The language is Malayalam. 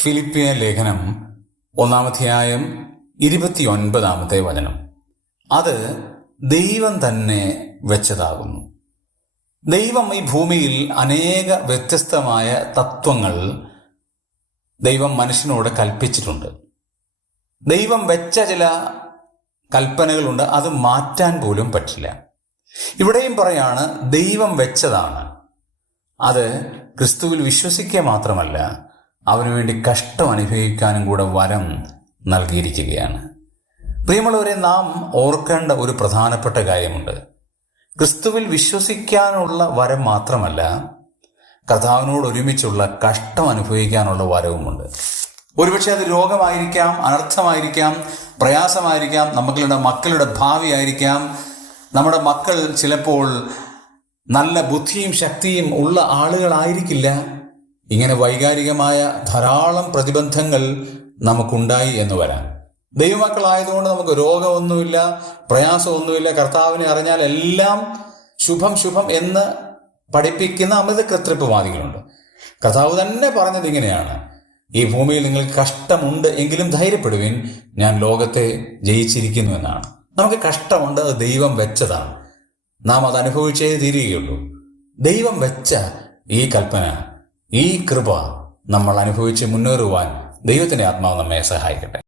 ഫിലിപ്പിയ ലേഖനം 1-ാം 29-ാമത്തെ വചനം. അത് ദൈവം തന്നെ വെച്ചതാകുന്നു. ദൈവം ഈ ഭൂമിയിൽ അനേക വ്യത്യസ്തമായ തത്വങ്ങൾ ദൈവം മനുഷ്യനോട് കൽപ്പിച്ചിട്ടുണ്ട്. ദൈവം വെച്ച ചില കൽപ്പനകളുണ്ട്, അത് മാറ്റാൻ പോലും പറ്റില്ല. ഇവിടെയും പറയാണ് ദൈവം വെച്ചതാണ്. അത് ക്രിസ്തുവിൽ വിശ്വസിക്കുക മാത്രമല്ല, അവന് വേണ്ടി കഷ്ടം അനുഭവിക്കാനും കൂടെ വരം നൽകിയിരിക്കുകയാണ്. പ്രിയമുള്ളവരെ, നാം ഓർക്കേണ്ട ഒരു പ്രധാനപ്പെട്ട കാര്യമുണ്ട്. ക്രിസ്തുവിൽ വിശ്വസിക്കാനുള്ള വരം മാത്രമല്ല, കർത്താവിനോട് ഒരുമിച്ചുള്ള കഷ്ടം അനുഭവിക്കാനുള്ള വരവുമുണ്ട്. ഒരുപക്ഷെ അത് രോഗമായിരിക്കാം, അനർത്ഥമായിരിക്കാം, പ്രയാസമായിരിക്കാം, നമ്മളുടെ മക്കളുടെ ഭാവിയായിരിക്കാം. നമ്മുടെ മക്കൾ ചിലപ്പോൾ നല്ല ബുദ്ധിയും ശക്തിയും ഉള്ള ആളുകളായിരിക്കില്ല. ഇങ്ങനെ വൈകാരികമായ ധാരാളം പ്രതിബന്ധങ്ങൾ നമുക്കുണ്ടായി എന്ന് വരാം. ദൈവമക്കളായതുകൊണ്ട് നമുക്ക് രോഗമൊന്നുമില്ല, പ്രയാസമൊന്നുമില്ല. കർത്താവിനെ അറിഞ്ഞാൽ എല്ലാം ശുഭം ശുഭം എന്ന് പഠിപ്പിക്കുന്ന അമിത കൃത്രിമവാദികളുണ്ട്. കർത്താവ് തന്നെ പറഞ്ഞത് ഇങ്ങനെയാണ്: ഈ ഭൂമിയിൽ നിങ്ങൾക്ക് കഷ്ടമുണ്ട്, എങ്കിലും ധൈര്യപ്പെടുവിൻ, ഞാൻ ലോകത്തെ ജയിച്ചിരിക്കുന്നു എന്നാണ്. നമുക്ക് കഷ്ടമുണ്ട്, അത് ദൈവം വെച്ചതാണ്. നാം അത് അനുഭവിച്ചേ തീരുകയുള്ളൂ. ദൈവം വെച്ച ഈ കൽപ്പന, ഈ കൃപ നമ്മൾ അനുഭവിച്ച് മുന്നേറുവാൻ ദൈവത്തിൻ്റെ ആത്മാവ് നമ്മെ സഹായിക്കട്ടെ.